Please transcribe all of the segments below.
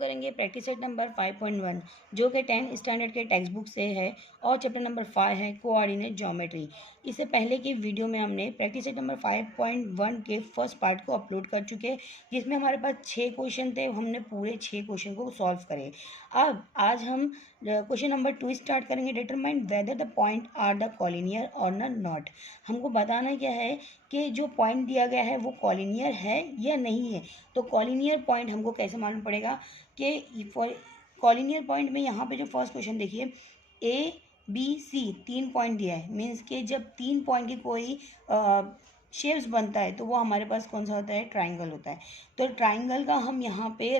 करेंगे practice set number 5.1 जो कि 10th स्टैंडर्ड के टेक्स्ट बुक से है और चैप्टर नंबर 5 है कोऑर्डिनेट ज्योमेट्री। इससे पहले की वीडियो में हमने प्रैक्टिस सेट नंबर 5.1 के फर्स्ट पार्ट को अपलोड कर चुके हैं, जिसमें हमारे पास 6 क्वेश्चन थे। हमने पूरे 6 क्वेश्चन को सॉल्व करे। अब आज हम क्वेश्चन नंबर 2 स्टार्ट करेंगे। Determine whether the point are the collinear or not. हमको बताना क्या है कि जो पॉइंट दिया गया है वो कॉलिनियर है या नहीं है। तो कॉलिनियर पॉइंट हमको कैसे मालूम पड़ेगा कि कॉलिनियर पॉइंट में यहाँ पे जो फर्स्ट क्वेश्चन देखिए, ए बी सी 3 पॉइंट दिया है। मीन्स के जब 3 पॉइंट की कोई शेप्स बनता है तो वो हमारे पास कौन सा होता है, ट्राइंगल होता है। तो ट्राइंगल का हम यहाँ पे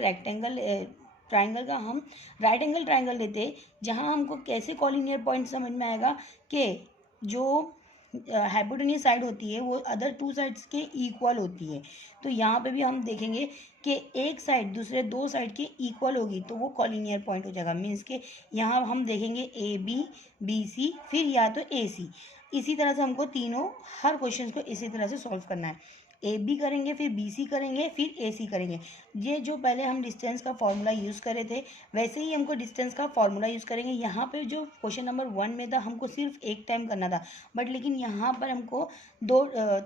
ट्राइंगल का हम राइट एंगल ट्राइंगल लेते, जहाँ हमको कैसे कॉलिनियर पॉइंट समझ में आएगा कि जो हाइपोटेन्यूस साइड होती है वो अदर 2 साइड्स के इक्वल होती है। तो यहाँ पे भी हम देखेंगे कि एक साइड दूसरे 2 साइड के इक्वल होगी तो वो कॉलिनियर पॉइंट हो जाएगा। मीन्स के यहाँ हम देखेंगे ए बी, बी सी, फिर या तो ए सी। इसी तरह से हमको तीनों हर क्वेश्चन को इसी तरह से सॉल्व करना है। ए बी करेंगे, फिर बी सी करेंगे, फिर ए सी करेंगे। ये जो पहले हम डिस्टेंस का फॉर्मूला यूज़ करे थे वैसे ही हमको डिस्टेंस का फॉर्मूला यूज़ करेंगे। यहाँ पे जो क्वेश्चन नंबर 1 में था हमको सिर्फ एक टाइम करना था, बट लेकिन यहाँ पर हमको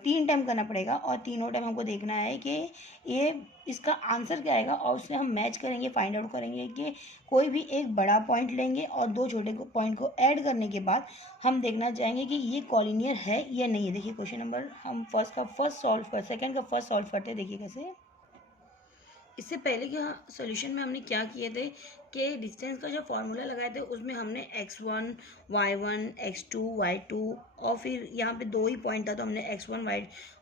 3 टाइम करना पड़ेगा और तीनों टाइम हमको देखना है कि ये इसका आंसर क्या आएगा और उससे हम मैच करेंगे, फाइंड आउट करेंगे कि कोई भी एक बड़ा पॉइंट लेंगे और 2 छोटे पॉइंट को ऐड करने के बाद हम देखना चाहेंगे कि ये कॉलिनियर है या नहीं है। देखिए क्वेश्चन नंबर हम सेकंड का फर्स्ट सॉल्व करते हैं। देखिए कैसे। इससे पहले के सोल्यूशन में हमने क्या किए थे कि डिस्टेंस का जो फॉर्मूला लगाए थे उसमें हमने x1 y1 x2 y2 और फिर यहाँ पे 2 ही पॉइंट था तो हमने x1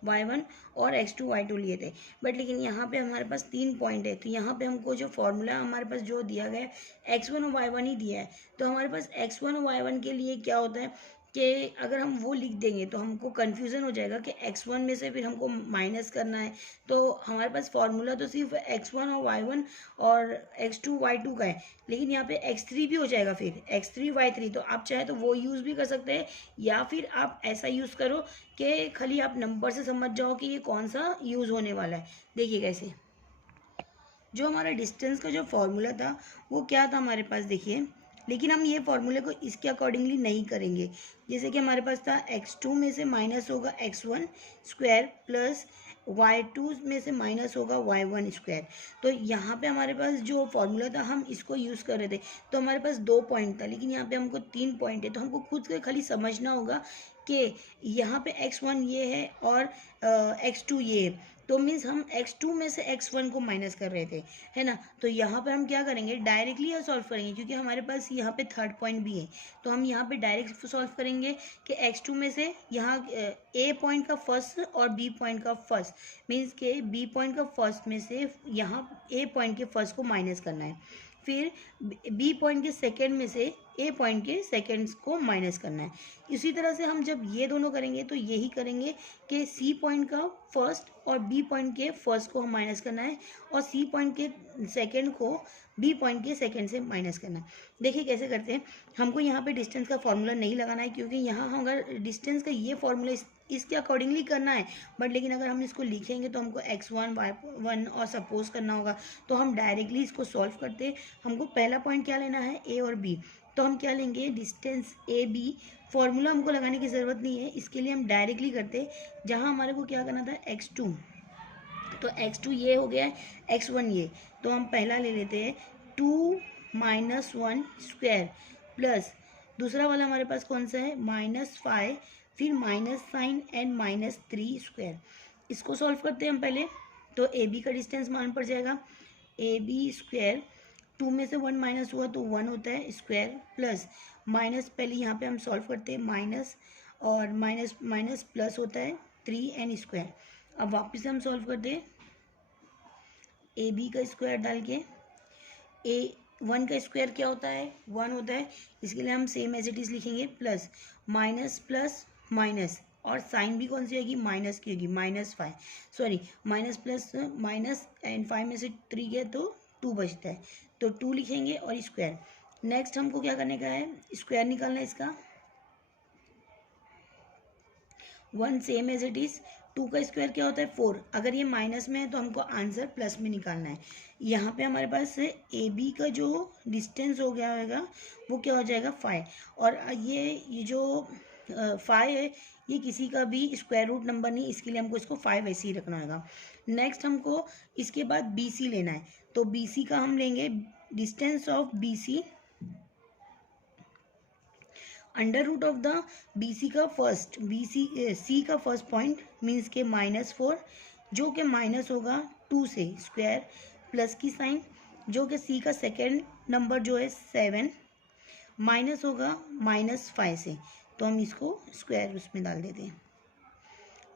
y1 और x2 y2 लिए थे। बट लेकिन यहाँ पे हमारे पास 3 पॉइंट है तो यहाँ पे हमको जो फॉर्मूला हमारे पास जो दिया गया है x1 और y1 ही दिया है। तो हमारे पास x1 और y1 के लिए क्या होता है कि अगर हम वो लिख देंगे तो हमको कन्फ्यूज़न हो जाएगा कि x1 में से फिर हमको माइनस करना है। तो हमारे पास फॉर्मूला तो सिर्फ x1 और y1 और x2 y2 का है, लेकिन यहाँ पे x3 भी हो जाएगा, फिर x3 y3। तो आप चाहे तो वो यूज़ भी कर सकते हैं या फिर आप ऐसा यूज़ करो कि खाली आप नंबर से समझ जाओ कि ये कौन सा यूज़ होने वाला है। देखिए कैसे। जो हमारा डिस्टेंस का जो फॉर्मूला था वो क्या था हमारे पास, देखिए। लेकिन हम ये फॉर्मूले को इसके अकॉर्डिंगली नहीं करेंगे। जैसे कि हमारे पास था x2 में से माइनस होगा x1 स्क्वायर प्लस y2 में से माइनस होगा y1 स्क्वायर। तो यहाँ पे हमारे पास जो फॉर्मूला था हम इसको यूज़ कर रहे थे तो हमारे पास 2 पॉइंट था, लेकिन यहाँ पे हमको 3 पॉइंट है। तो हमको खुद से खाली समझना होगा कि यहाँ पे x1 ये है और x2 ये है। तो मीन्स हम x2 में से x1 को माइनस कर रहे थे, है ना। तो यहाँ पर हम क्या करेंगे, डायरेक्टली यह सॉल्व करेंगे क्योंकि हमारे पास यहाँ पे थर्ड पॉइंट भी है। तो हम यहाँ पे डायरेक्ट सॉल्व करेंगे कि x2 में से यहाँ a पॉइंट का फर्स्ट और b पॉइंट का फर्स्ट, मीन्स के b पॉइंट का फर्स्ट में से यहाँ a पॉइंट के फर्स्ट को माइनस करना है। फिर बी पॉइंट के सेकेंड में से ए पॉइंट के सेकेंड्स को माइनस करना है। इसी तरह से हम जब ये दोनों करेंगे तो यही करेंगे कि सी पॉइंट का फर्स्ट और बी पॉइंट के फर्स्ट को हम माइनस करना है और सी पॉइंट के सेकेंड को बी पॉइंट के सेकेंड से माइनस करना है। देखिए कैसे करते हैं। हमको यहाँ पे डिस्टेंस का फॉर्मूला नहीं लगाना है क्योंकि यहाँ हम अगर डिस्टेंस का ये फॉर्मूला इसके अकॉर्डिंगली करना है, बट लेकिन अगर हम इसको लिखेंगे तो हमको x1 y1 और सपोज करना होगा। तो हम डायरेक्टली इसको सॉल्व करते हैं। हमको पहला पॉइंट क्या लेना है, ए और बी। तो हम क्या लेंगे, डिस्टेंस ए बी। फॉर्मूला हमको लगाने की ज़रूरत नहीं है, इसके लिए हम डायरेक्टली करते जहाँ हमारे को क्या करना था x2। तो x2 ये हो गया है, x1 ये। तो हम पहला ले लेते हैं 2 - 1 स्क्वायर प्लस दूसरा वाला हमारे पास कौन सा है, -5, फिर माइनस साइन एंड -3 स्क्वायर। इसको सॉल्व करते हैं हम पहले। तो ए बी का डिस्टेंस मालूम पड़ जाएगा, ए बी स्क्वायर 2 में से 1 माइनस हुआ तो 1 होता है स्क्वायर प्लस माइनस, पहले यहाँ पे हम सॉल्व करते हैं माइनस और माइनस माइनस प्लस होता है 3 एन स्क्वायर। अब वापस से हम सॉल्व करते हैं ए बी का स्क्वायर डाल के। ए 1 का स्क्वायर क्या होता है, 1 होता है। इसके लिए हम सेम एज इट इज़ लिखेंगे प्लस माइनस प्लस माइनस और साइन भी कौन सी होगी, माइनस की होगी, -5 sorry minus plus minus and 5 में से 3 गया तो 2 बचता है। तो 2 लिखेंगे और स्क्वायर। नेक्स्ट हमको क्या करने का है, स्क्वायर निकालना है इसका। 1 सेम एज इट इज़ 2 का स्क्वायर क्या होता है 4। अगर ये माइनस में है तो हमको आंसर प्लस में निकालना है। यहाँ पे हमारे पास ए बी का जो डिस्टेंस हो गया होगा वो क्या हो जाएगा 5। और ये जो 5 है ये किसी का भी स्क्वायर रूट नंबर नहीं, इसके लिए हमको इसको 5 ऐसे ही रखना होगा। नेक्स्ट हमको इसके बाद बी सी लेना है, तो बी सी का हम लेंगे distance of B C under root of the B C का फर्स्ट सी का फर्स्ट पॉइंट मीन्स के -4 जो कि माइनस होगा 2 से स्क्वायर प्लस की साइन जो कि सी का सेकेंड नंबर जो है 7 माइनस होगा -5 से, तो हम इसको स्क्वायर उसमें डाल देते हैं।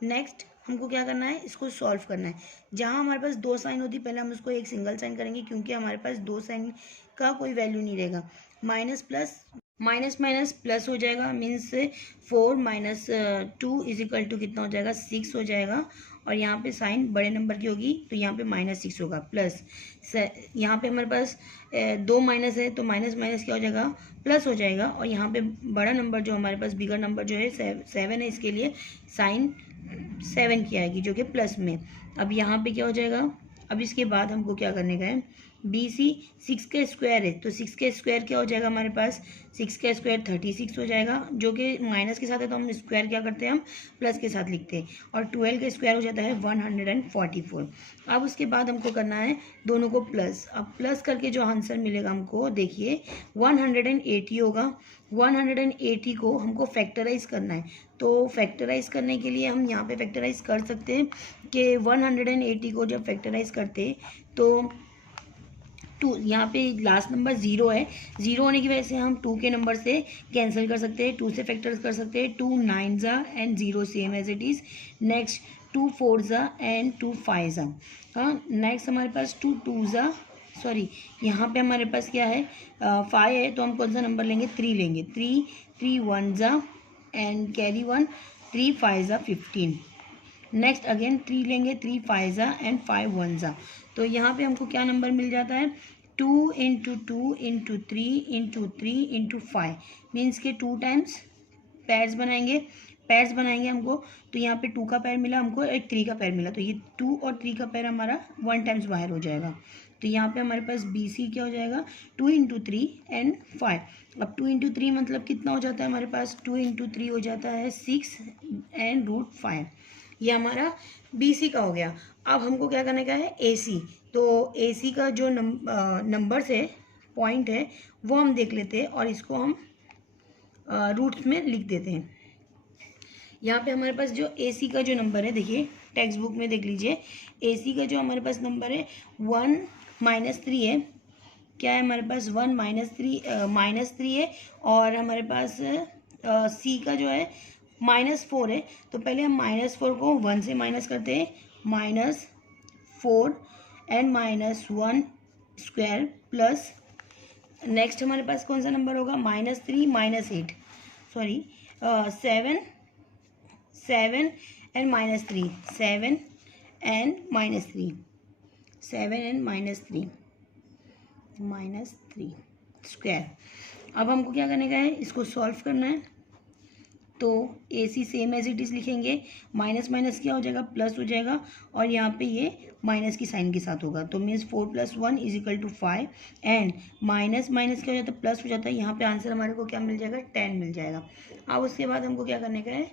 नेक्स्ट हमको क्या करना है, इसको सॉल्व करना है। जहाँ हमारे पास 2 साइन होती पहले हम उसको एक सिंगल साइन करेंगे क्योंकि हमारे पास 2 साइन का कोई वैल्यू नहीं रहेगा। Minus plus minus minus plus हो जाएगा means 4 minus 2 is equal to कितना हो जाएगा 6 हो जाएगा। और यहाँ पे साइन बड़े नंबर की होगी तो यहाँ पे -6 होगा प्लस यहाँ पे हमारे पास 2 माइनस है तो माइनस माइनस क्या हो जाएगा प्लस हो जाएगा। और यहाँ पे बड़ा नंबर जो हमारे पास बिगर नंबर जो है 7 है, इसके लिए साइन 7 की आएगी जो कि प्लस में। अब यहाँ पे क्या हो जाएगा, अब इसके बाद हमको क्या करने का है, बी सी 6 का स्क्वायर है तो 6 का स्क्वायर क्या हो जाएगा हमारे पास 6 का स्क्वायर 36 हो जाएगा जो कि माइनस के साथ है तो हम स्क्वायर क्या करते हैं हम प्लस के साथ लिखते हैं। और 12 का स्क्वायर हो जाता है 144। अब उसके बाद हमको करना है दोनों को प्लस। अब प्लस करके जो आंसर मिलेगा हमको देखिए 180 होगा। 180 को हमको फैक्टराइज करना है, तो फैक्टराइज करने के लिए हम यहाँ पे फैक्टराइज कर सकते हैं कि 180 को जब फैक्टराइज करते तो 2 यहाँ पे लास्ट नंबर 0 है, 0 होने की वजह से हम 2 के नंबर से कैंसिल कर सकते हैं, 2 से फैक्टर्स कर सकते हैं। 2 9 ज़ा and 0 same as it is. Next 2 4 ज़ा एंड 2 5 ज़ा। हाँ नेक्स्ट हमारे पास 2 2 ज़ा सॉरी यहाँ पे हमारे पास क्या है 5 है तो हम कौन सा नंबर लेंगे 3 लेंगे। 3 3 1 ज़ा एंड कैरी 1 3 5 ज़ा 15। नेक्स्ट अगेन 3 लेंगे 3 5 ज़ा एंड 5 1 ज़ा। तो यहाँ पे हमको क्या नंबर मिल जाता है 2 × 2 × 3 × 3 × 5 मीन्स के 2 टाइम्स पैर्स बनाएंगे हमको। तो यहाँ पे 2 का पैर मिला हमको, एक 3 का पैर मिला, तो ये 2 और 3 का पैर हमारा 1 टाइम्स बाहर हो जाएगा। तो यहाँ पे हमारे पास बी सी क्या हो जाएगा 2 × 3 एंड 5। अब 2 × 3 मतलब कितना हो जाता है हमारे पास 2 × 3 हो जाता है 6 एंड √5। ये हमारा बी सी का हो गया। अब हमको क्या करने का है ए सी, तो ए सी का जो नंबर्स है पॉइंट है वो हम देख लेते हैं और इसको हम रूट्स में लिख देते हैं। यहाँ पे हमारे पास जो ए सी का जो नंबर है देखिए टेक्स्ट बुक में देख लीजिए, ए सी का जो हमारे पास नंबर है 1 -3 है। क्या है हमारे पास 1 -3 है। और हमारे पास सी का जो है -4 है, तो पहले हम -4 को 1 से माइनस करते हैं, -4 एंड -1 स्क्वायर प्लस नेक्स्ट हमारे पास कौन सा नंबर होगा -3 -8 सॉरी 7 एंड -3 7 एंड -3 -3 स्क्वायर। अब हमको क्या करने का है, इसको सॉल्व करना है। तो ए सी सेम एज इट इज़ लिखेंगे, माइनस माइनस क्या हो जाएगा प्लस हो जाएगा और यहाँ पे ये माइनस की साइन के साथ होगा, तो मीन्स 4 + 1 = 5 एंड माइनस माइनस क्या हो जाता है प्लस हो जाता है। यहाँ पे आंसर हमारे को क्या मिल जाएगा 10 मिल जाएगा। अब उसके बाद हमको क्या करने का है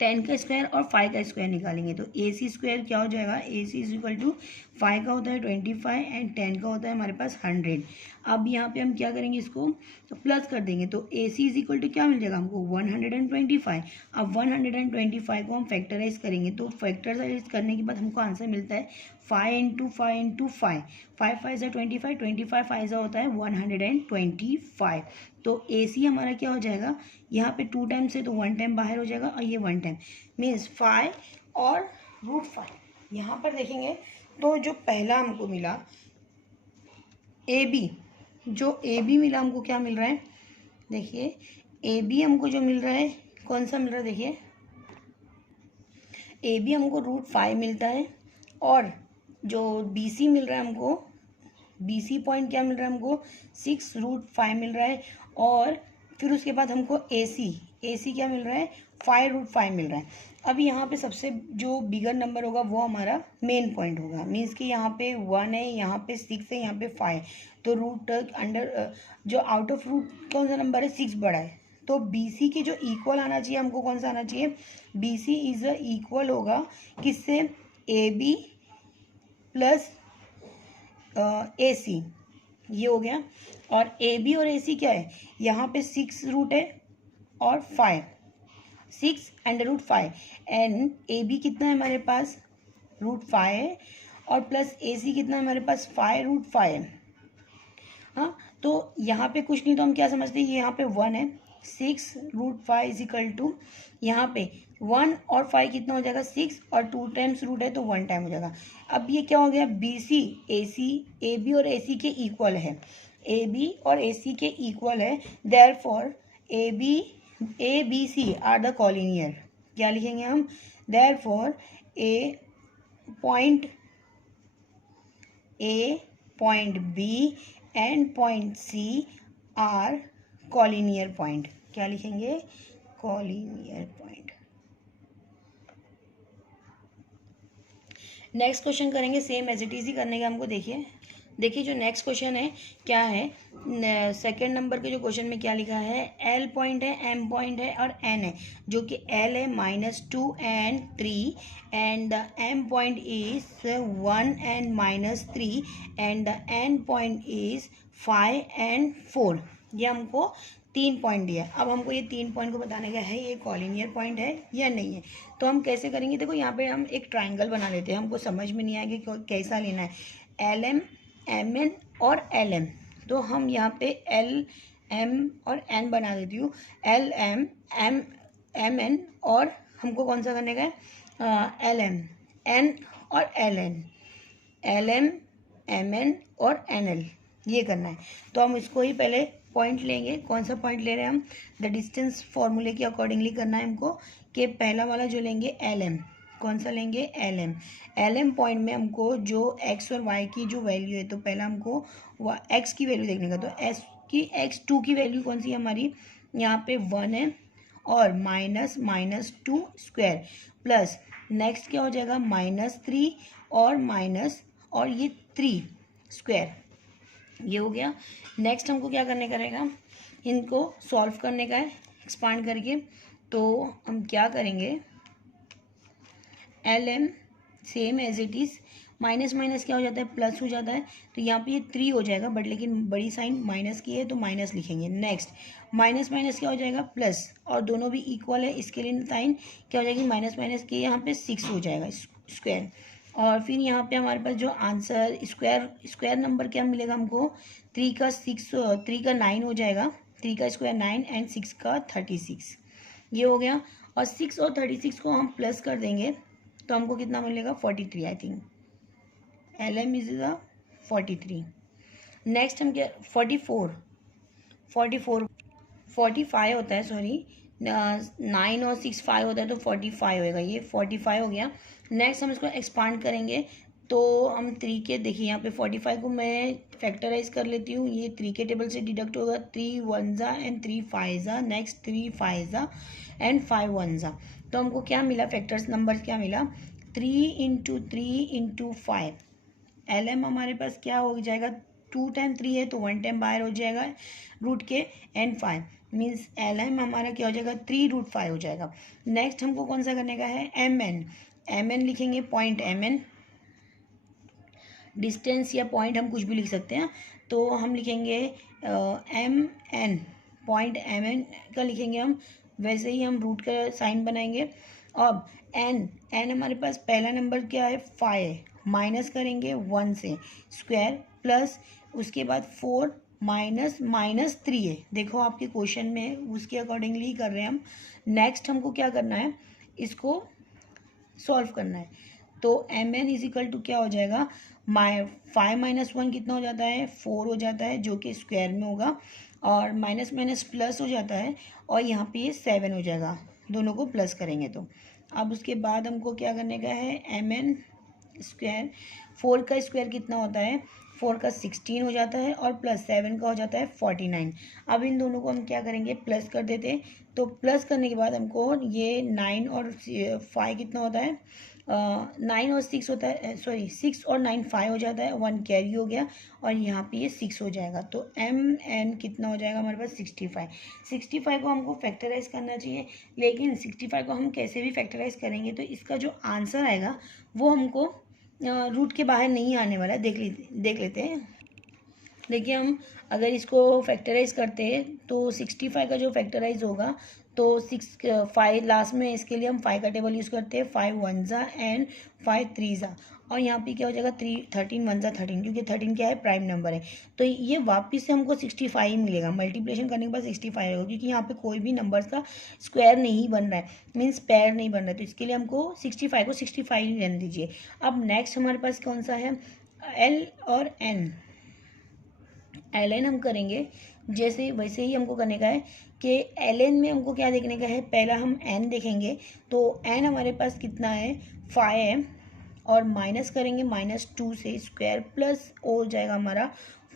10 का स्क्वायर और 5 का स्क्वायर निकालेंगे। तो ए सी स्क्वायर क्या हो जाएगा, ए सी = 5 का होता है 25 एंड 10 का होता है हमारे पास 100। अब यहाँ पे हम क्या करेंगे, इसको तो प्लस कर देंगे, तो ए सी = क्या मिल जाएगा हमको 125। अब 125 को हम फैक्टराइज करेंगे, तो फैक्टराइज करने के बाद हमको आंसर मिलता है 5 × 5 × 5 5 5 = 25 25 5 होता है 125। तो ए सी हमारा क्या हो जाएगा, यहाँ पे 2 टाइम्स है तो 1 टाइम बाहर हो जाएगा और ये 1 टाइम मीन्स 5 और √5। यहाँ पर देखेंगे तो जो पहला हमको मिला ए बी, जो ए बी मिला हमको क्या मिल रहा है, देखिए ए बी हमको जो मिल रहा है कौन सा मिल रहा है, देखिए ए बी हमको √5 मिलता है और जो बी सी मिल रहा है हमको, बी सी पॉइंट क्या मिल रहा है हमको 6 √5 मिल रहा है और फिर उसके बाद हमको ए सी क्या मिल रहा है, 5√5 मिल रहा है। अब यहाँ पे सबसे जो बिगर नंबर होगा वो हमारा मेन पॉइंट होगा, मीन्स कि यहाँ पे 1 है, यहाँ पे 6 है, यहाँ पे 5, तो रूट अंडर जो आउट ऑफ रूट कौन सा नंबर है, 6 बड़ा है, तो बी सी के जो इक्वल आना चाहिए हमको, कौन सा आना चाहिए, बी सी इज इक्वल होगा किससे, ए बी प्लस ए सी, ये हो गया। और ए बी और ए सी क्या है, यहाँ पे 6 रूट है और 5, 6√5, एंड ए बी कितना है हमारे पास, √5 है, और प्लस ए सी कितना है हमारे पास, 5√5 है। हाँ, तो यहाँ पे कुछ नहीं, तो हम क्या समझते हैं, ये यहाँ पे 1 है, 6√5 इज इक्वल टू, यहाँ पे 1 और 5 कितना हो जाएगा, 6, और 2 टाइम्स रूट है तो 1 टाइम हो जाएगा। अब ये क्या हो गया, बी सी ए बी और ए सी के इक्वल है, ए बी और ए सी के इक्वल है, therefore A B C are the collinear. क्या लिखेंगे हम, therefore A point B and point C are collinear point. क्या लिखेंगे, कॉलिनियर पॉइंट। नेक्स्ट क्वेश्चन करेंगे, सेम एज इट इज ही करने का हमको। देखिए जो नेक्स्ट क्वेश्चन है क्या है, सेकेंड नंबर के जो क्वेश्चन में क्या लिखा है, एल पॉइंट है, एम पॉइंट है और एन है, जो कि एल है -2 and 3 and the M point is 1 and -3 and the N point is 5 and 4। ये हमको 3 पॉइंट दिया। अब हमको ये 3 पॉइंट को बताने का है ये कॉलिनियर पॉइंट है या नहीं है। तो हम कैसे करेंगे, देखो यहाँ पे हम एक ट्राइंगल बना लेते हैं, हमको समझ में नहीं आएगा कि कैसा लेना है, एल एम एम एन और एल एम। तो हम यहाँ पे एल एम और एन बना देती हूँ, एल एम एम एन, और हमको कौन सा करने का है, एल एम एन और L N, L M M N और एन एल, ये करना है। तो हम इसको ही पहले पॉइंट लेंगे, कौन सा पॉइंट ले रहे हैं हम, द डिस्टेंस फॉर्मूले के अकॉर्डिंगली करना है हमको, कि पहला वाला जो लेंगे एल एम, कौन सा लेंगे, एल एम पॉइंट में हमको जो एक्स और वाई की जो वैल्यू है, तो पहला हमको एक्स की वैल्यू देखने का, तो x2 की वैल्यू कौन सी है हमारी, यहाँ पे 1 है, और -2 स्क्वायर, प्लस नेक्स्ट क्या हो जाएगा, -3 और ये 3 स्क्वायर, ये हो गया। नेक्स्ट हमको क्या करने का रहेगा, इनको सॉल्व करने का है एक्सपांड करके। तो हम क्या करेंगे, L M same as it is, minus minus क्या हो जाता है, प्लस हो जाता है, तो यहाँ पे ये 3 हो जाएगा, बट लेकिन बड़ी साइन माइनस की है तो माइनस लिखेंगे। नेक्स्ट माइनस माइनस क्या हो जाएगा, प्लस, और दोनों भी इक्वल है, इसके लिए साइन क्या हो जाएगी, माइनस माइनस की, यहाँ पे 6 हो जाएगा स्क्वायर। और फिर यहाँ पे हमारे पास जो आंसर स्क्वायर नंबर क्या मिलेगा हमको, 3 का 9 हो जाएगा, 3 का स्क्वायर 9 एंड 6 का 36, ये हो गया। और 6 और 36 को हम प्लस कर देंगे तो हमको कितना मिलेगा, 43, I think L M is 43। Next हम क्या, 45 होता है, सॉरी, 9 और 6 5 होता है, तो 45 होएगा, ये 45 हो गया। नेक्स्ट हम इसको एक्सपांड करेंगे, तो हम 3 के, देखिए यहाँ पे 45 को मैं फैक्टराइज कर लेती हूँ, ये 3 के टेबल से डिडक्ट होगा, 3 1 एंड 3 5 नेक्स्ट 3 5 एंड 5 1। तो हमको क्या मिला, फैक्टर्स नंबर क्या मिला, 3 × 3 × 5, एल एम हमारे पास क्या हो जाएगा, 2 टाइम 3 है तो 1 टाइम बाहर हो जाएगा रूट के, एंड 5 मीन्स एल एम हमारा क्या हो जाएगा, 3√5 हो जाएगा। नेक्स्ट हमको कौन सा करने का है, एम एन लिखेंगे, पॉइंट एम एन, डिस्टेंस या पॉइंट हम कुछ भी लिख सकते हैं, तो हम लिखेंगे M N, point M N का लिखेंगे हम, वैसे ही हम रूट का साइन बनाएंगे। अब एन हमारे पास पहला नंबर क्या है, 5 है, माइनस करेंगे 1 से स्क्वायर, प्लस उसके बाद 4 -3 है, देखो आपके क्वेश्चन में उसके अकॉर्डिंगली कर रहे हैं हम। नेक्स्ट हमको क्या करना है, इसको सॉल्व करना है, तो M N is equal to क्या हो जाएगा, 5 - 1 कितना हो जाता है, 4 हो जाता है, जो कि स्क्वायर में होगा, और माइनस माइनस प्लस हो जाता है, और यहाँ पे ये 7 हो जाएगा, दोनों को प्लस करेंगे तो। अब उसके बाद हमको क्या करने का है, एम एन स्क्वायर, 4 का स्क्वायर कितना होता है, 4 का 16 हो जाता है और प्लस 7 का हो जाता है 49। अब इन दोनों को हम क्या करेंगे, प्लस कर देते हैं। तो प्लस करने के बाद हमको ये 9 और 5 कितना होता है, 9 और 6 होता है, सॉरी 6 और 9 5 हो जाता है, 1 कैरी हो गया और यहाँ पे ये 6 हो जाएगा। तो MN कितना हो जाएगा हमारे पास 65। 65 को हमको फैक्टराइज करना चाहिए, लेकिन 65 को हम कैसे भी फैक्टराइज करेंगे तो इसका जो आंसर आएगा वो हमको रूट के बाहर नहीं आने वाला है। देख लेते हैं। देखिए, हम अगर इसको फैक्टराइज करते हैं तो 65 का जो फैक्टराइज होगा तो 5 लास्ट में, इसके लिए हम 5 का टेबल यूज़ करते हैं। 5 1 ज़ा एंड 5 3 ज़ा, और यहाँ पे क्या हो जाएगा 13 1 ज़ा 13, क्योंकि 13 क्या है, प्राइम नंबर है। तो ये वापस से हमको 65 ही मिलेगा। मल्टीप्लिकेशन करने के बाद 65 होगा, क्योंकि यहाँ पे कोई भी नंबर्स का स्क्वायर नहीं बन रहा है, मीन्स पेयर नहीं बन रहा है। तो इसके लिए हमको 65 को 65 ही रहने दीजिए। अब नेक्स्ट हमारे पास कौन सा है, L और N। एल हम करेंगे जैसे वैसे ही हमको करने का है कि एल में हमको क्या देखने का है, पहला हम एन देखेंगे। तो एन हमारे पास कितना है, 5 है, और माइनस करेंगे -2 से स्क्वायर, प्लस हो जाएगा हमारा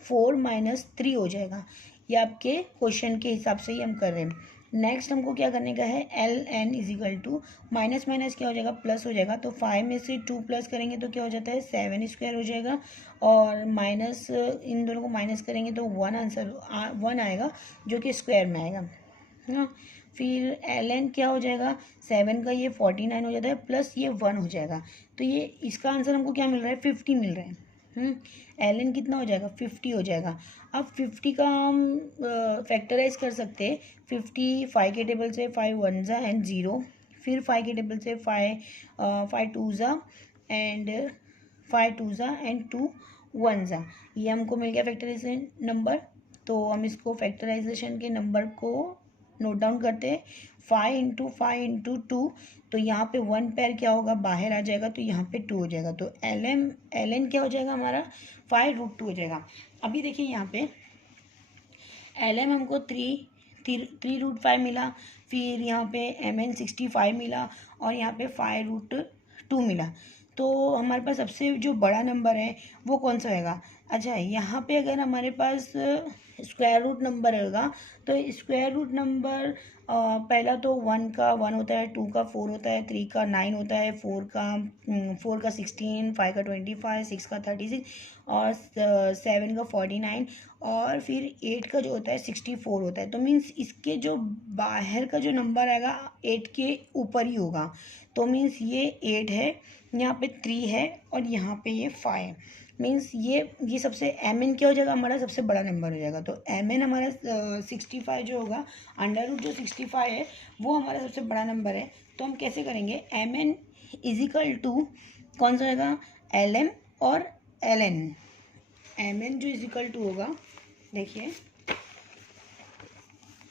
4 - 3 हो जाएगा। ये आपके क्वेश्चन के हिसाब से ही हम कर रहे हैं। नेक्स्ट हमको क्या करने का है, L N is equal to minus minus क्या हो जाएगा, प्लस हो जाएगा। तो 5 में से 2 प्लस करेंगे तो क्या हो जाता है, 7 स्क्वायर हो जाएगा, और माइनस इन दोनों को माइनस करेंगे तो 1 आंसर 1 आएगा, जो कि स्क्वायर में आएगा, है ना। फिर एल एन क्या हो जाएगा, 7 का ये 49 हो जाता है, प्लस ये 1 हो जाएगा। तो ये इसका आंसर हमको क्या मिल रहा है, 50 मिल रहा है। एल एन कितना हो जाएगा, 50 हो जाएगा। अब 50 का हम फैक्टराइज कर सकते हैं। 50 5 के टेबल से 5 1 ज़ा एंड 0, फिर 5 के टेबल से 5 2 ज़ा एंड 5 2 ज़ा एंड 2 1 ज़ा। ये हमको मिल गया फैक्टराइजेशन नंबर। तो हम इसको फैक्टराइजेशन के नंबर को नोट डाउन करते हैं। 5 × 5 × 2, तो यहाँ पे 1 पेयर क्या होगा, बाहर आ जाएगा, तो यहाँ पे 2 हो जाएगा। तो एल एन क्या हो जाएगा हमारा, 5√2 हो जाएगा। अभी देखिए यहाँ पे एल एम हमको 3√5 मिला, फिर यहाँ पे MN 65 मिला, और यहाँ पे 5√2 मिला। तो हमारे पास सबसे जो बड़ा नंबर है वो कौन सा होगा। अच्छा, यहाँ पे अगर हमारे पास स्क्वायर रूट नंबर होगा तो स्क्वायर रूट नंबर पहला तो 1 का 1 होता है, 2 का 4 होता है, 3 का 9 होता है, 4 का 16, 5 का 25, 6 का 36, और 7 का 49, और फिर 8 का जो होता है 64 होता है। तो मीन्स इसके जो बाहर का जो नंबर आएगा 8 के ऊपर ही होगा। तो मीन्स ये 8 है, यहाँ पे 3 है, और यहाँ पे ये 5 है। मीन्स ये सबसे MN क्या हो जाएगा, हमारा सबसे बड़ा नंबर हो जाएगा। तो MN हमारा 65 जो होगा, √ जो 65 है वो हमारा सबसे बड़ा नंबर है। तो हम कैसे करेंगे, MN इजिकल टू कौन सा होगा, LM और LN। MN जो इजिकल टू होगा, देखिए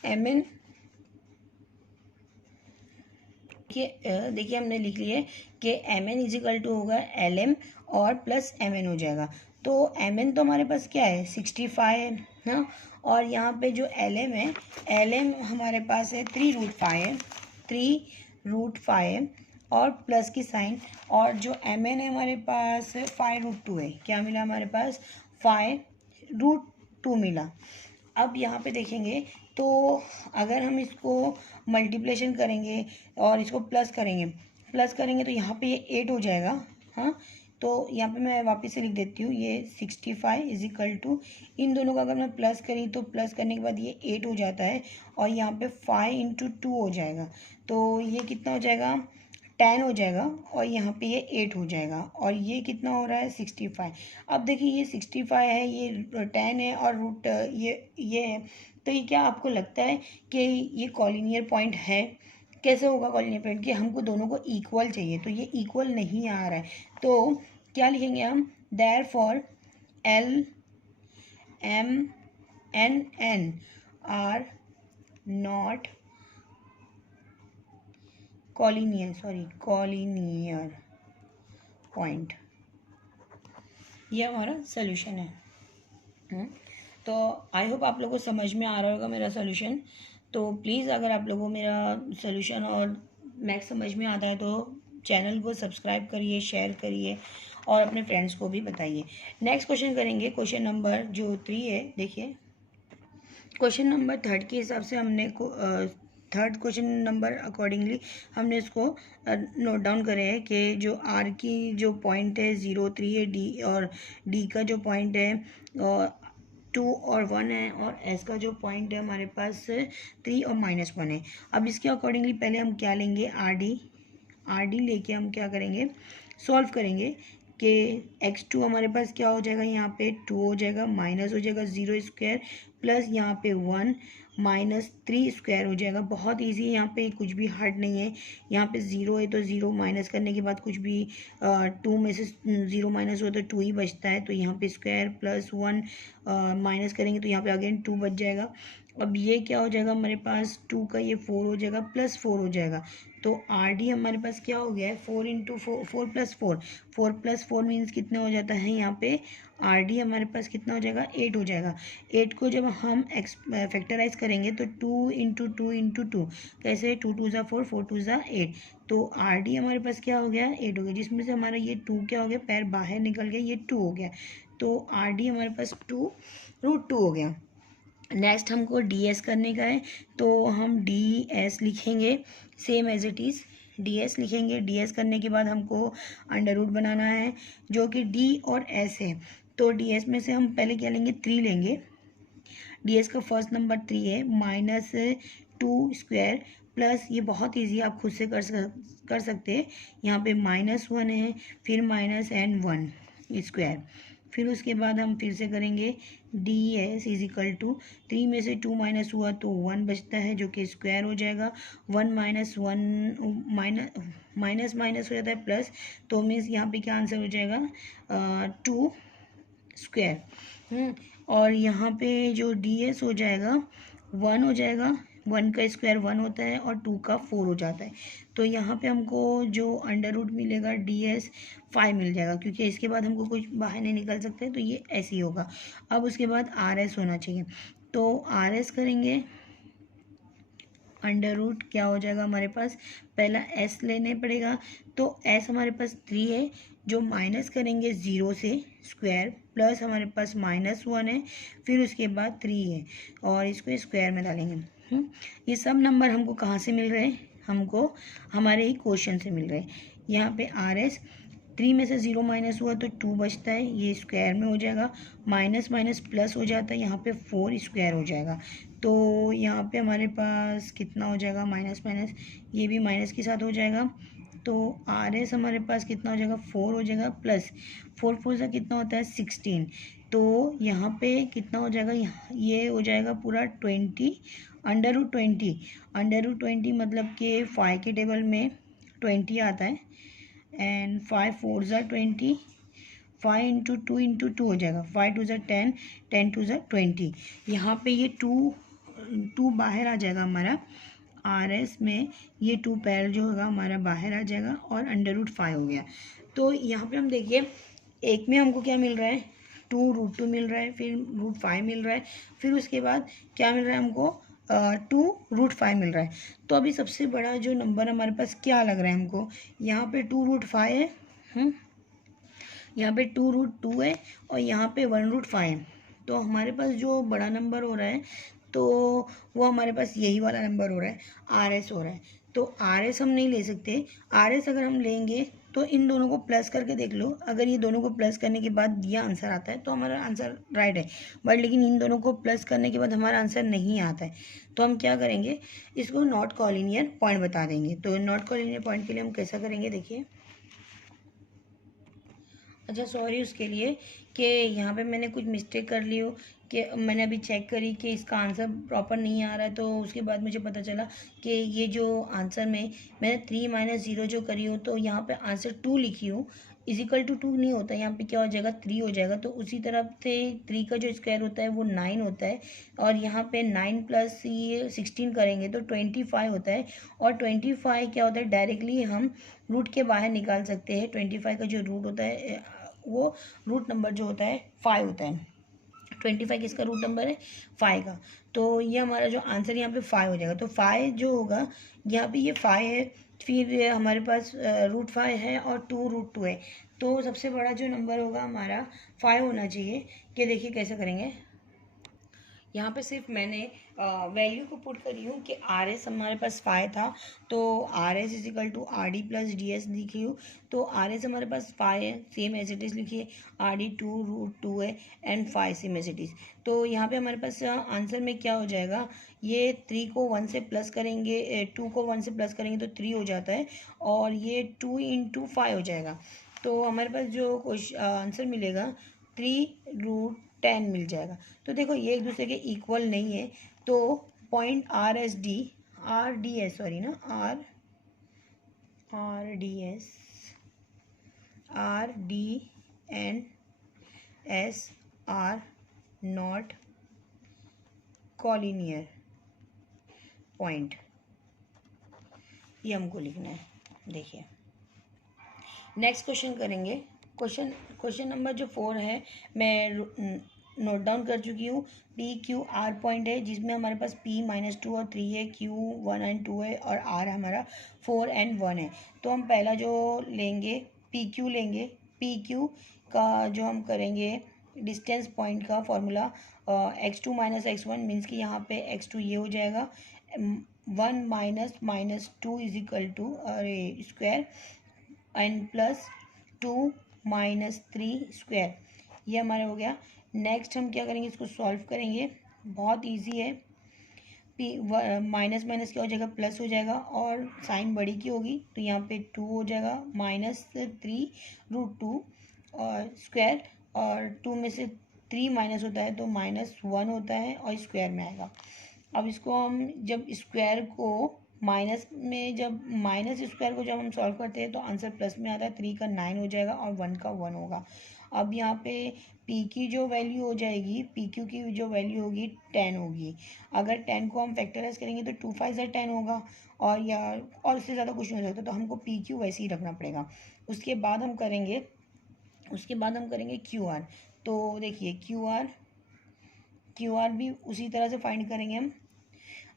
MN, देखिए हमने लिख लिया है कि MN इजिकल टू होगा LM और प्लस MN हो जाएगा। तो MN तो हमारे पास क्या है, 65 है ना, और यहाँ पे जो LM है, LM हमारे पास है 3√5 है, 3√5 है, और प्लस की साइन, और जो MN है हमारे पास 5√2 है। क्या मिला हमारे पास, 5√2 मिला। अब यहाँ पे देखेंगे तो अगर हम इसको मल्टीप्लिकेशन करेंगे और इसको प्लस करेंगे तो यहाँ पे ये 8 हो जाएगा। हाँ, तो यहाँ पे मैं वापस से लिख देती हूँ, ये 65 इजिकल टू, इन दोनों का अगर मैं प्लस करी तो प्लस करने के बाद ये 8 हो जाता है, और यहाँ पे 5 × 2 हो जाएगा। तो ये कितना हो जाएगा, 10 हो जाएगा, और यहाँ पे ये 8 हो जाएगा, और ये कितना हो रहा है, 65। अब देखिए ये 65 है, ये 10 है, और रूट ये है। तो ये क्या आपको लगता है कि ये कॉलिनियर पॉइंट है। कैसे होगा कॉलिनियर पॉइंट, कि हमको दोनों को इक्वल चाहिए, तो ये इक्वल नहीं आ रहा है। तो क्या लिखेंगे हम, therefore L M N N are not collinear point. ये हमारा सोल्यूशन है। तो आई होप आप लोगों को समझ में आ रहा होगा मेरा सोल्यूशन। तो प्लीज़ अगर आप लोगों को मेरा सोल्यूशन और मैथ्स समझ में आता है तो चैनल को सब्सक्राइब करिए, शेयर करिए, और अपने फ्रेंड्स को भी बताइए। नेक्स्ट क्वेश्चन करेंगे, क्वेश्चन नंबर जो 3 है। देखिए क्वेश्चन नंबर 3 के हिसाब से हमने थर्ड क्वेश्चन नंबर अकॉर्डिंगली हमने इसको नोट डाउन करे है कि जो आर की जो पॉइंट है 0, 3 है, डी और डी का जो पॉइंट है 2 और 1 है, और एस का जो पॉइंट है हमारे पास 3 और -1 है। अब इसके अकॉर्डिंगली पहले हम क्या लेंगे, आर डी लेके हम क्या करेंगे, सॉल्व करेंगे कि x2 हमारे पास क्या हो जाएगा, यहाँ पे 2 हो जाएगा, माइनस हो जाएगा 0² प्लस यहाँ पे 1 -3² हो जाएगा। बहुत इजी है, यहाँ पे कुछ भी हार्ड नहीं है। यहाँ पे 0 है तो 0 माइनस करने के बाद कुछ भी 2 में से 0 माइनस हो तो 2 ही बचता है, तो यहाँ पे स्क्वायर प्लस 1 माइनस करेंगे तो यहाँ पे अगेन 2 बच जाएगा। अब ये क्या हो जाएगा हमारे पास, 2 का ये 4 हो जाएगा प्लस 4 हो जाएगा, तो आर डी हमारे पास क्या हो गया है, 4 इंटू 4 प्लस 4 मीन्स कितने हो जाता है यहाँ पे, आर डी हमारे पास कितना हो जाएगा, 8 हो जाएगा। 8 को जब हम फैक्टराइज करेंगे तो 2 इंटू 2 इंटू 2 कैसे, 2 2 ज़ा 4, 4 2 ज़ा 8, तो आर डी हमारे पास क्या हो गया, 8 हो गया, जिसमें से हमारा ये 2 क्या हो गया, पैर बाहर निकल गया, ये 2 हो गया, तो आर डी हमारे पास 2√2 हो गया। नेक्स्ट हमको डी एस करने का है, तो हम डी एस लिखेंगे same as it is, D S लिखेंगे। डी एस करने के बाद हमको अंडर रूट बनाना है जो कि डी और एस है, तो डी एस में से हम पहले क्या लेंगे, 3 लेंगे। डी एस का फर्स्ट नंबर 3 है, -2² प्लस ये बहुत ईजी आप खुद से कर सकते हैं, यहाँ पे -1 है, फिर -1², फिर उसके बाद हम फिर से करेंगे D S is equal to 3 में से 2 माइनस हुआ तो 1 बचता है जो कि स्क्वायर हो जाएगा, 1 माइनस माइनस हो जाता है प्लस, तो मीन्स यहाँ पे क्या आंसर हो जाएगा, 2²। और यहाँ पे जो डी एस हो जाएगा 1 हो जाएगा, 1 का स्क्वायर 1 होता है और 2 का 4 हो जाता है, तो यहाँ पे हमको जो अंडर रूट मिलेगा डी एस 5 मिल जाएगा, क्योंकि इसके बाद हमको कुछ बाहर नहीं निकल सकते, तो ये ऐसे ही होगा। अब उसके बाद आर एस होना चाहिए, तो आर एस करेंगे, अंडर रूट क्या हो जाएगा हमारे पास, पहला एस लेने पड़ेगा, तो एस हमारे पास 3 है, जो माइनस करेंगे 0 से स्क्वायर, प्लस हमारे पास -1 है, फिर उसके बाद 3 है और इसको स्क्वायर में डालेंगे। ये सब नंबर हमको कहाँ से मिल रहे हैं, हमको हमारे ही क्वेश्चन से मिल रहे हैं। यहाँ पे आर एस 3 में से 0 माइनस हुआ तो 2 बचता है, ये स्क्वायर में हो जाएगा, माइनस माइनस प्लस हो जाता है, यहाँ पे 4² हो जाएगा, तो यहाँ पे हमारे पास कितना हो जाएगा, माइनस माइनस ये भी माइनस के साथ हो जाएगा, तो आर एस हमारे पास कितना हो जाएगा, 4 हो जाएगा, प्लस 4 4 से कितना होता है 16, तो यहाँ पे कितना हो जाएगा, ये हो जाएगा पूरा 20 अंडर रूट 20 मतलब कि 5 के टेबल में 20 आता है, एंड 5 4 ज़ा 20, 5 इंटू 2 इंटू 2 हो जाएगा, 5 2 ज़ा 10, 10 2 ज़ा 20, यहाँ पे ये 2 बाहर आ जाएगा हमारा, आर एस में ये 2 पैर जो होगा हमारा बाहर आ जाएगा और अंडर रूट 5 हो गया। तो यहाँ पे हम देखिए एक में हमको क्या मिल रहा है, 2√2 मिल रहा है, फिर √5 मिल रहा है, फिर उसके बाद क्या मिल रहा है हमको, 2√5 मिल रहा है। तो अभी सबसे बड़ा जो नंबर हमारे पास क्या लग रहा है हमको, यहाँ पे 2√5 है, यहाँ पे 2√2 है और यहाँ पे 1√5 है, तो हमारे पास जो बड़ा नंबर हो रहा है तो वो हमारे पास यही वाला नंबर हो रहा है, आर एस हो रहा है। तो आर एस हम नहीं ले सकते, आर एस अगर हम लेंगे तो इन दोनों को प्लस करके देख लो, अगर ये दोनों को प्लस करने के बाद ये आंसर आता है तो हमारा आंसर राइट है, बट लेकिन इन दोनों को प्लस करने के बाद हमारा आंसर नहीं आता है, तो हम क्या करेंगे, इसको नॉट कॉलिनियर पॉइंट बता देंगे। तो नॉट कॉलिनियर पॉइंट के लिए हम कैसा करेंगे, देखिए, अच्छा सॉरी उसके लिए कि यहाँ पे मैंने कुछ मिस्टेक कर ली हो, कि मैंने अभी चेक करी कि इसका आंसर प्रॉपर नहीं आ रहा है, तो उसके बाद मुझे पता चला कि ये जो आंसर में मैंने 3 - 0 जो करी हो, तो यहाँ पे आंसर 2 लिखी हो, इजिकल टू 2 नहीं होता, यहाँ पे क्या हो जाएगा 3 हो जाएगा, तो उसी तरह से 3 का जो स्क्वायर होता है वो 9 होता है, और यहाँ पे 9 प्लस ये 16 करेंगे तो 25 होता है, और 25 क्या होता है, डायरेक्टली हम रूट के बाहर निकाल सकते हैं। 25 का जो रूट होता है वो रूट नंबर जो होता है 5 होता है, 25 किसका रूट नंबर है, 5 का, तो ये हमारा जो आंसर यहाँ पे 5 हो जाएगा। तो 5 जो होगा यहाँ पे ये 5 है, फिर हमारे पास √5 है और 2√2 है। तो सबसे बड़ा जो नंबर होगा हमारा 5 होना चाहिए। कि देखिए कैसे करेंगे। यहाँ पे सिर्फ मैंने वैल्यू को पुट करी हूँ कि आर एस हमारे पास 5 था, तो R S is equal to R D plus D S लिखी हूँ। तो आर एस हमारे पास 5 है, सेम एज इट इज़ लिखिए। आर डी 2√2 है and 5 same as it is. तो यहाँ पे हमारे पास आंसर में क्या हो जाएगा, ये 3 को 1 से प्लस करेंगे, 2 को 1 से प्लस करेंगे तो 3 हो जाता है, और ये 2 × 5 हो जाएगा। तो हमारे पास जो आंसर मिलेगा 3√10 मिल जाएगा। तो देखो ये एक दूसरे के इक्वल नहीं है, तो point R D S sorry ना R D and S are not collinear point, ये हमको लिखना है। देखिए नेक्स्ट क्वेश्चन करेंगे। क्वेश्चन नंबर जो 4 है मैं नोट डाउन कर चुकी हूँ। PQR पॉइंट है जिसमें हमारे पास P-2 और 3 है, Q 1 और 2 है और R हमारा 4 और 1 है। तो हम पहला जो लेंगे PQ लेंगे। PQ का जो हम करेंगे डिस्टेंस पॉइंट का फॉर्मूला x2 - x1 मीन्स कि यहाँ पे x2 ये हो जाएगा 1 - -2 = अरे स्क्वायर एन प्लस 2 - 3 स्क्वायर, ये हमारा हो गया। नेक्स्ट हम क्या करेंगे, इसको सॉल्व करेंगे। बहुत इजी है। पी माइनस माइनस क्या हो जाएगा, प्लस हो जाएगा, और साइन बड़ी की होगी तो यहाँ पे 2 हो जाएगा -3√2 और स्क्वायर, और 2 में से 3 माइनस होता है तो -1 होता है और स्क्वायर में आएगा। अब इसको हम जब स्क्वायर को माइनस में जब माइनस स्क्वायर को जब हम सॉल्व करते हैं तो आंसर प्लस में आता है। 3 का 9 हो जाएगा और 1 का 1 होगा। अब यहाँ पे पी की जो वैल्यू हो जाएगी, पी क्यू की जो वैल्यू होगी 10 होगी। अगर 10 को हम फैक्टराइज करेंगे तो 2 5 10 होगा, और उससे ज़्यादा कुछ नहीं हो सकता, तो हमको पी क्यू वैसे ही रखना पड़ेगा। उसके बाद हम करेंगे क्यू आर। तो देखिए क्यू आर भी उसी तरह से फाइंड करेंगे हम।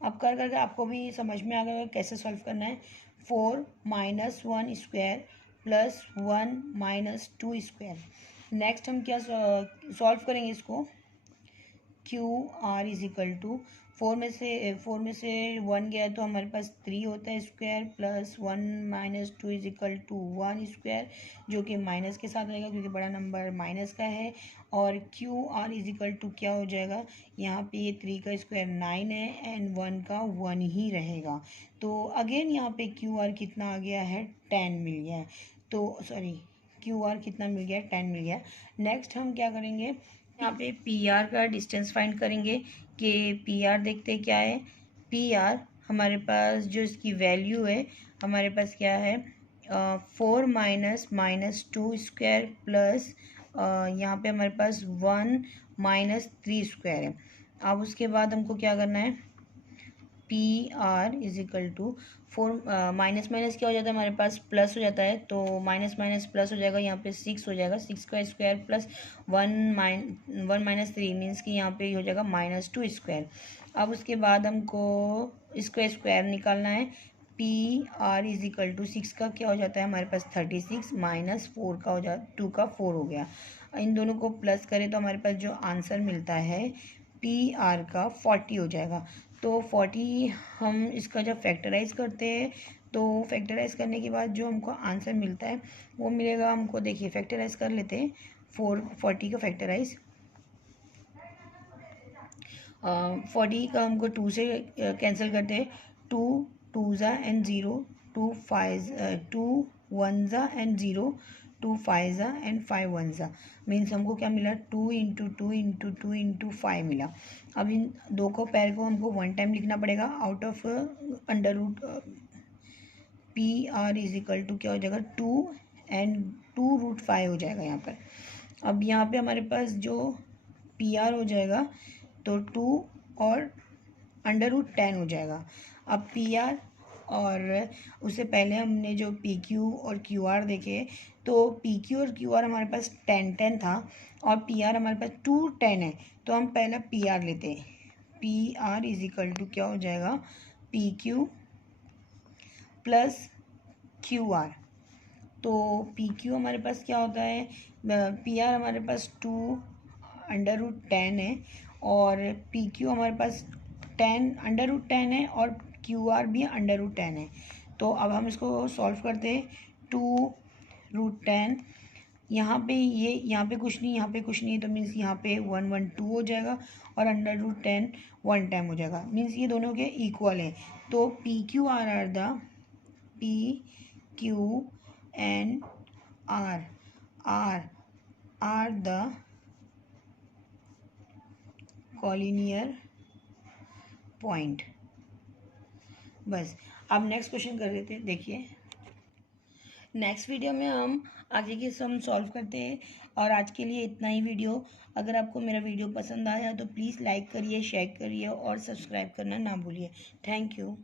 अब कर करके आपको भी समझ में आ गया कैसे सॉल्व करना है। 4 - 1 स्क्वायर प्लस 1 - 2 स्क्वायर। नेक्स्ट हम क्या सॉल्व करेंगे इसको। क्यू आर = 4 में से 1 गया तो हमारे पास 3 होता है स्क्वायर, प्लस 1 - 2 = 1 स्क्वायर, जो कि माइनस के साथ रहेगा क्योंकि बड़ा नंबर माइनस का है। और क्यू आर = क्या हो जाएगा, यहाँ पे ये 3 का स्क्वायर 9 है एंड 1 का 1 ही रहेगा। तो अगेन यहाँ पे क्यू आर कितना आ गया है, 10 मिल गया है। तो सॉरी क्यू आर कितना मिल गया, 10 मिल गया। नेक्स्ट हम क्या करेंगे, यहाँ पे पी आर का डिस्टेंस फाइंड करेंगे कि पी आर देखते क्या है। पी आर हमारे पास जो इसकी वैल्यू है हमारे पास क्या है, 4 - -2 स्क्वायर प्लस यहाँ पे हमारे पास 1 - 3 स्क्वायर है। अब उसके बाद हमको क्या करना है, पी आर = 4 माइनस माइनस क्या हो जाता है हमारे पास, प्लस हो जाता है, तो माइनस माइनस प्लस हो जाएगा, यहाँ पे 6 हो जाएगा। 6 का स्क्वायर प्लस 1 - 3 मीन्स कि यहाँ पे हो जाएगा -2 स्क्वायर। अब उसके बाद हमको इसका स्क्वायर निकालना है। पी आर = 6 का क्या हो जाता है हमारे पास 36 - 4 का हो जाता 2 का 4 हो गया। इन दोनों को प्लस करें तो हमारे पास जो आंसर मिलता है पी आर का 40 हो जाएगा। तो 40 हम इसका जब फैक्टराइज करते हैं तो फैक्टराइज करने के बाद जो हमको आंसर मिलता है वो मिलेगा हमको। देखिए फैक्टराइज कर लेते हैं 40 का फैक्टराइज। 40 का हमको 2 से कैंसिल करते हैं। 2 2 एंड 0, 2 1 एंड 0, 2 5 एंड 5 1 मीन्स हमको क्या मिला, 2 × 2 × 2 × 5 मिला। अब इन दो को पैर को हमको 1 टाइम लिखना पड़ेगा out of under root. P R = क्या हो जाएगा, 2 एंड 2√5 हो जाएगा यहाँ पर। अब यहाँ पे हमारे पास जो पी आर हो जाएगा तो 2 और √10 हो जाएगा। अब पी आर और उससे पहले हमने जो पी क्यू और क्यू आर देखे, तो पी क्यू और क्यू आर हमारे पास 10 था और पी आर हमारे पास 2 10 है। तो हम पहला पी आर लेते हैं। पी आर = क्या हो जाएगा, P Q plus Q R. तो पी क्यू हमारे पास क्या होता है, पी आर हमारे पास 2√10 है और पी क्यू हमारे पास 10√10 है और क्यू आर भी 10√10 है। तो अब हम इसको सॉल्व करते हैं। 2√10, यहाँ पे यहाँ पे कुछ नहीं, यहाँ पे कुछ नहीं, तो मीन्स यहाँ पे 112 हो जाएगा और 1/10 1 टाइम हो जाएगा, मीन्स ये दोनों के इक्वल है। तो P Q R are the collinear point. बस अब नेक्स्ट क्वेश्चन कर रहे थे, देखिए नेक्स्ट वीडियो में हम आगे के सम सॉल्व करते हैं। और आज के लिए इतना ही वीडियो। अगर आपको मेरा वीडियो पसंद आया तो प्लीज़ लाइक करिए, शेयर करिए और सब्सक्राइब करना ना भूलिए। Thank you.